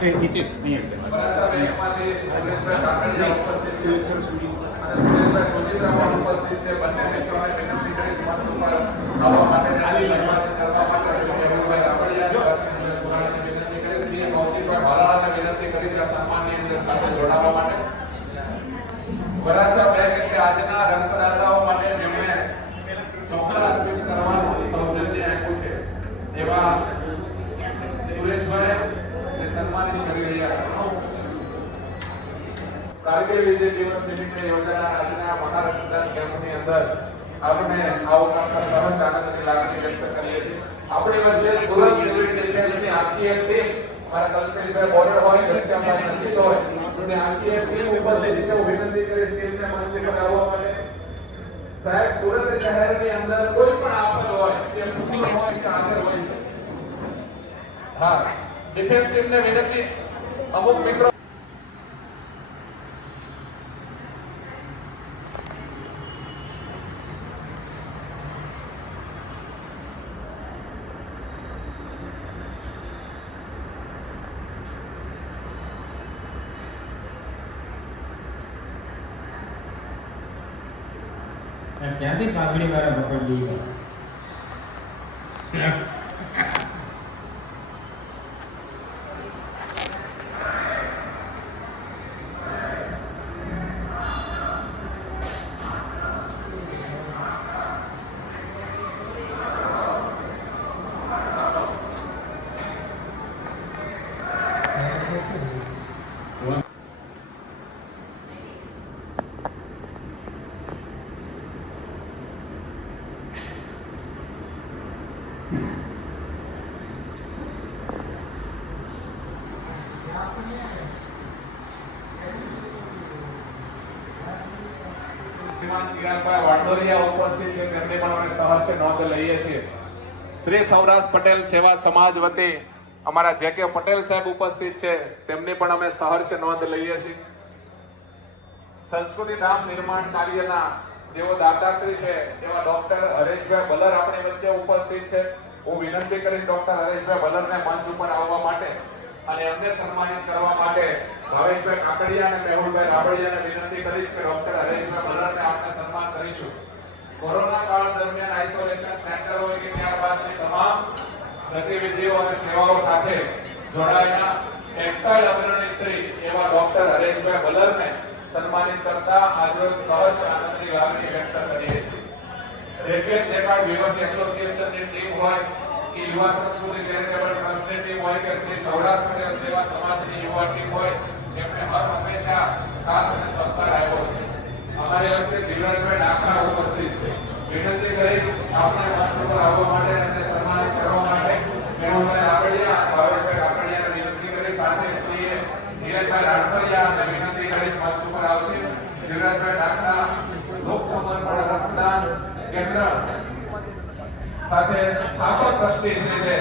નીતિશ બેંકમાંથી સુરેશભાઈ કાકડિયા ઉપસ્થિત છે અને સુરેશભાઈ સુચિત્રા પણ ઉપસ્થિત છે. બંને મિત્રોને વિનંતી કરીશ મંચ ઉપર આવવા માટે સન્માનિત કરવા માટે શ્રી મેહુલભાઈ રાબડિયા અને સુરાણીને વિનંતી કરીશ. શ્રી કૌશિકભાઈ ભાલાળાને વિનંતી કરીશ આ સન્માનની અંદર સાથે જોડાવા માટે. વરાછા બેંક એટલે આજના રક્તદાતાઓ માટે જેમણે સફળ અર્પિત કરવાનું સૌજન્ય આપ્યું છે એવા સુરેશભાઈ સન્માનિત કરી રહ્યા છે. કારગિલ વિજય દિવસ નિમિત્તે યોજાનાર આજના મહારક્તદાન કેમ્પની અંદર આપણે આવકારના સરસ આનંદની લાગણી વ્યક્ત કરીએ છીએ. આપણી વચ્ચે સુરત સિવિલ ડિફેન્સની આખી એક ટીમ મારા કલ્પેશભાઈ બોર્ડ હોય ઘનશ્યામભાઈ નસીદ હોય અને આખી એક ટીમ ઉપસ્થિત છે. હું વિનંતી કરીશ ટીમને મંચ પર આવવા માટે. સાહેબ, સુરત શહેરની અંદર કોઈ પણ આફત હોય કે ફૂટબોલ હોય કે આગળ હોય છે. હા, ડિફેન્સ ટીમને વિનંતી અમુક મિત્રો ત્યાંથી પાઘડી વાળા પકડી લઈ ગયા. ચિરાગભાઈ વાંડોરિયા ઉપસ્થિત છે. તેમને પણ અમે સહર્ષે નોંધ લઈએ છીએ. શ્રી સૌરાષ્ટ્ર પટેલ સેવા સમાજ વતી અમારા જે કે પટેલ સાહેબ ઉપસ્થિત છે. તેમની પણ અમે સહર્ષે નોંધ લઈએ છીએ. સંસ્કૃતિ ધામ નિર્માણ કાર્યના જેઓ દાતાશ્રી છે એવા ડોક્ટર હરેશભાઈ બલર આપણી વચ્ચે ઉપસ્થિત છે. હું વિનંતી કરીશ ડોક્ટર હરેશભાઈ બલરને મંચ ઉપર આવવા માટે અને એમને સન્માનિત કરવા માટે ભાવેશભાઈ કાકડિયા અને મેહુલભાઈ રાબડિયાને વિનંતી કરીશ કે ડોક્ટર હરેશભાઈ બલરને આપણે સન્માન કરીશું. કોરોના કાળ દરમિયાન આઇસોલેશન સેન્ટર હોય કે ત્યારબાદની તમામ ગતિવિધિઓ અને સેવાઓ સાથે જોડાયેલા ટેક્સટાઇલ અગ્રણી શ્રી એવા ડોક્ટર હરેશભાઈ બલરને સન્માનિત કરતા આજરોજ સહર્ષ આનંદની લાગણી વ્યક્ત કરીએ છીએ. રેકેટ જેકાર્ડ વિવર્સ એસોસિએશનની ટીમ હોય કે યુવા સંસ્કૃતિ ચેરિટેબલ ટ્રસ્ટની ટીમ હોય કે શ્રી સૌરાષ્ટ્ર પટેલ સેવા સમાજની યુવા ટીમ હોય જેમણે હર હંમેશા સાથ અને સહકાર આપ્યો છે. અમારી વચ્ચે ધીરજભાઈ ડાખરા ઉપસ્થિત છે. વિનંતી કરીશ આપણે મંચ પર આવવા માટે અને સન્માનિત કરવા માટે મેહુલભાઈ રાબડિયા ભાવેશભાઈ કાકડિયાને વિનંતી કરી સાથે શ્રી ધીરજભાઈ રાઠોડિયા અને વિનંતી કરીશ મંચ ઉપર આવશે. ધીરજભાઈ ડાખરા લોક સમર્પણ રક્તદાન કેન્દ્ર સાથે સ્થાપક ટ્રસ્ટી શ્રી છે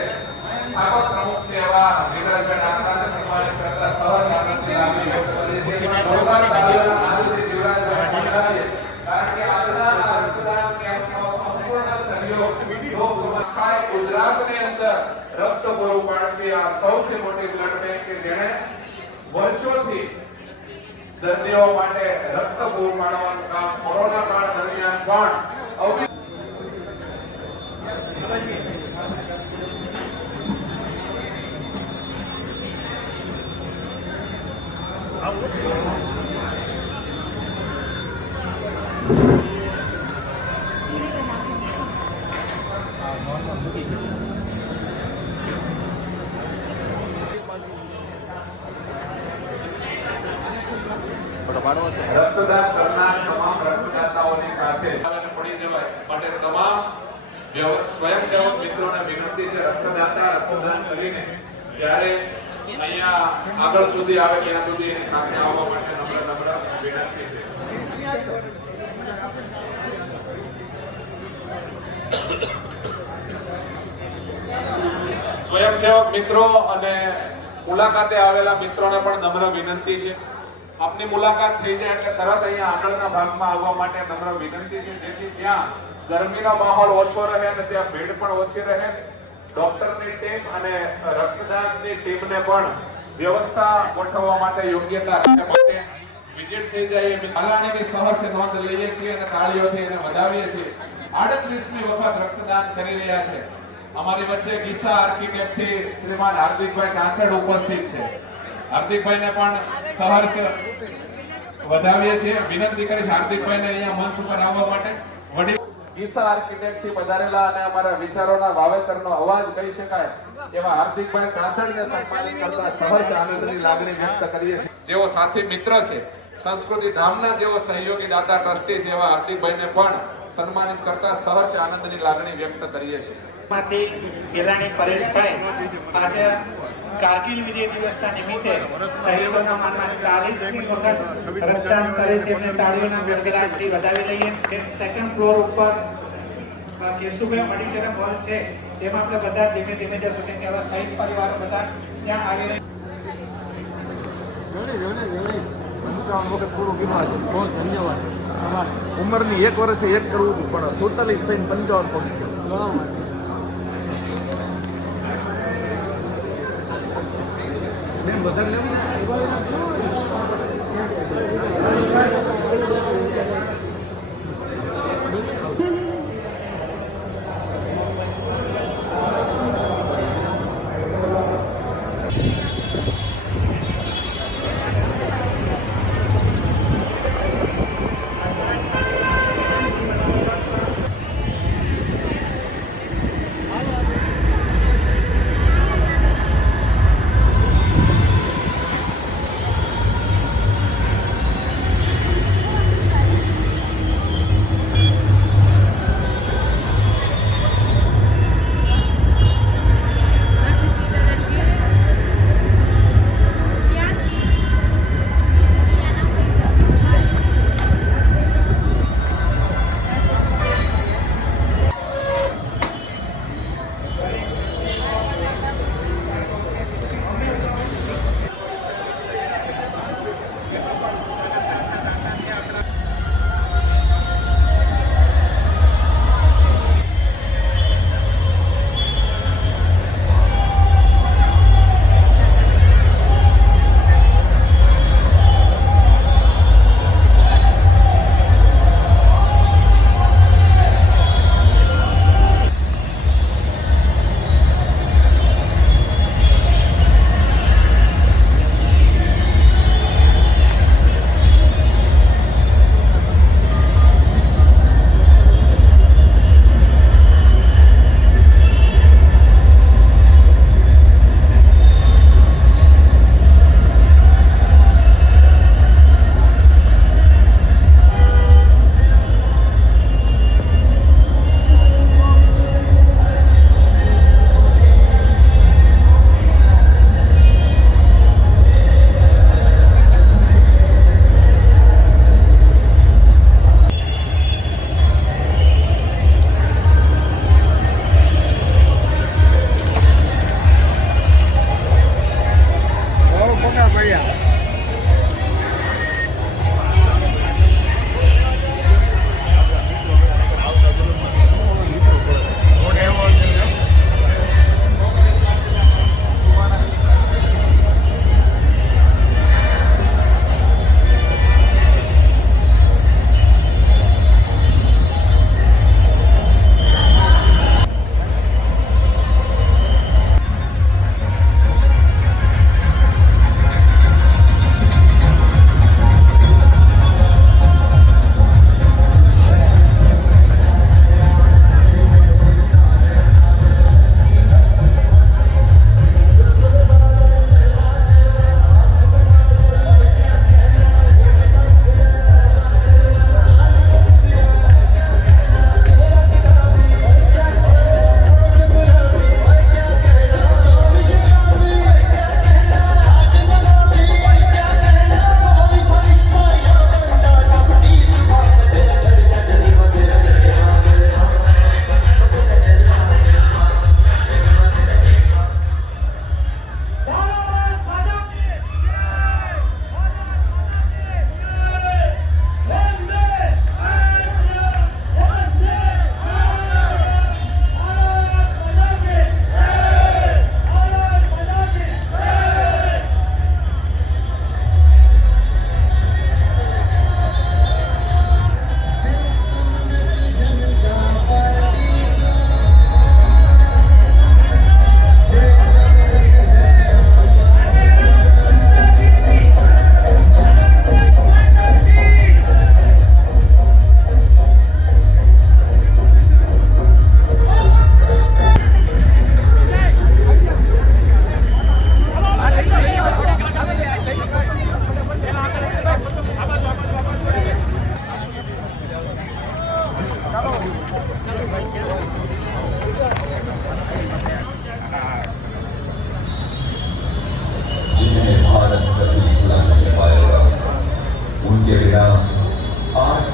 સ્થાપક પ્રમુખ છે એવા ધીરજભાઈ ડાખરાને સન્માનિત કરતા સહર્ષ આનંદની લાગણી વ્યક્ત કરીએ છીએ. જોરદાર તાળીઓના આજથી ધીરજભાઈ ડાખરાએ કારણ કે આજના આ રક્તદાન કેમ્પનો સંપૂર્ણ સહયોગ લોક સમર્પણ ગુજરાતની અંદર રક્ત પૂરું પાડતી આ સૌથી મોટી બ્લડ બેંક કે જેણે વર્ષોથી દર્દીઓ માટે રક્ત પૂરું પાડવાનું કામ કોરોના કાળ દરમિયાન પણ રક્તદાન કરનાર તમામ રક્તદાતાઓની સાથે પડી જવાય માટે તમામ સ્વયંસેવક મિત્રોને વિનંતી છે રક્તદાતા રક્તદાન કરીને જ્યારે અહીંયા આગળ સુધી આવે ત્યાં સુધી એની સાથે આવવા માટે નમ્ર વિનંતી છે. સ્વયંસેવક મિત્રો અને મુલાકાતે આવેલા મિત્રોને પણ નમ્ર વિનંતી છે આપની મુલાકાત થઈ જાય એટલે તરત અહીંયા આગળના ભાગમાં આવવા માટે નમ્ર વિનંતી છે જેથી ત્યાં ગરમીનો માહોલ ઓછો રહે અને ત્યાં ભીડ પણ ઓછી રહે. ડોક્ટરની ટીમ અને રક્તદાનની ટીમને પણ વ્યવસ્થા ગોઠવવા માટે યોગ્યતા રાખવા માટે વિઝિટ થઈ જાય એવી તાલાણીની સહર્ષ નોંધ લઈએ છીએ અને તાળીઓથી એને વધાવીએ છીએ. 38મી વખત રક્તદાન કરી રહ્યા છે. અમારી વચ્ચે ગીસા આર્કિટેક્ટ થી શ્રીમાન હાર્દિકભાઈ ચાંચડ ઉપસ્થિત છે. હાર્દિકભાઈને પણ સહર્ષ વધાવીએ છીએ. વિનંતી કરીશ હાર્દિકભાઈને અહીંયા મંચ ઉપર આવવા માટે. વડીલ ગીસા આર્કિટેક્ટ થી પધારેલા અને અમારા વિચારોના વાવેતરનો અવાજ કહી શકાય એવા હાર્દિકભાઈ ચાંચડને સન્માનિત કરતા સહર્ષ આનંદની લાગણી વ્યક્ત કરીએ છીએ. જેઓ સાથી મિત્ર છે, સંસ્કૃતિ ધામના જેઓ સહયોગી દાતા ટ્રસ્ટી છે એવા હાર્દિકભાઈને પણ સન્માનિત કરતા સહર્ષ આનંદની લાગણી વ્યક્ત કરીએ છીએ. માંથી ગેલાણી પરેશભાઈ આજે કારગિલ વિજય દિવસના નિમિત્તે શહીદોના માનમાં 40મી વખત રક્તદાન કરે છે. એમને તાળીઓના ગડગડાટથી વધાવી લઈએ. સેકન્ડ ફ્લોર ઉપર કેશુભાઈ મેડિકલ હોલ છે, તેમાં આપણે બધા ધીમે ધીમે જશું કેમ કે હવે શહીદ પરિવાર બધા ત્યાં આવી રહ્યા. ઉંમરની 1 વર્ષે 1 કરવું હતું પણ 47 થઈને 55 પહોંચી ગયો.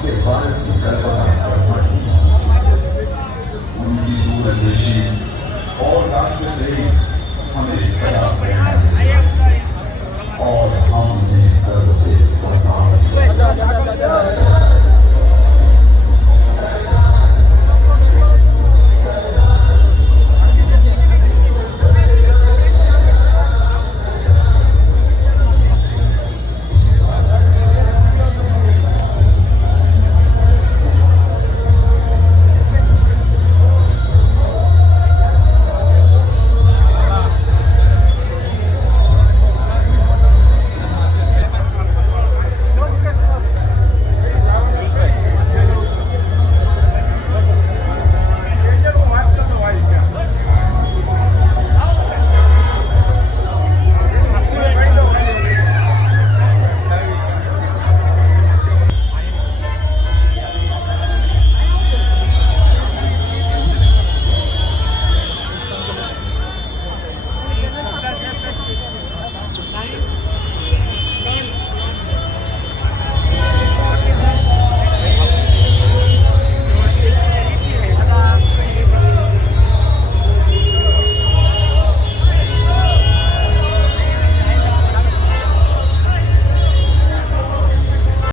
માટે ભારતની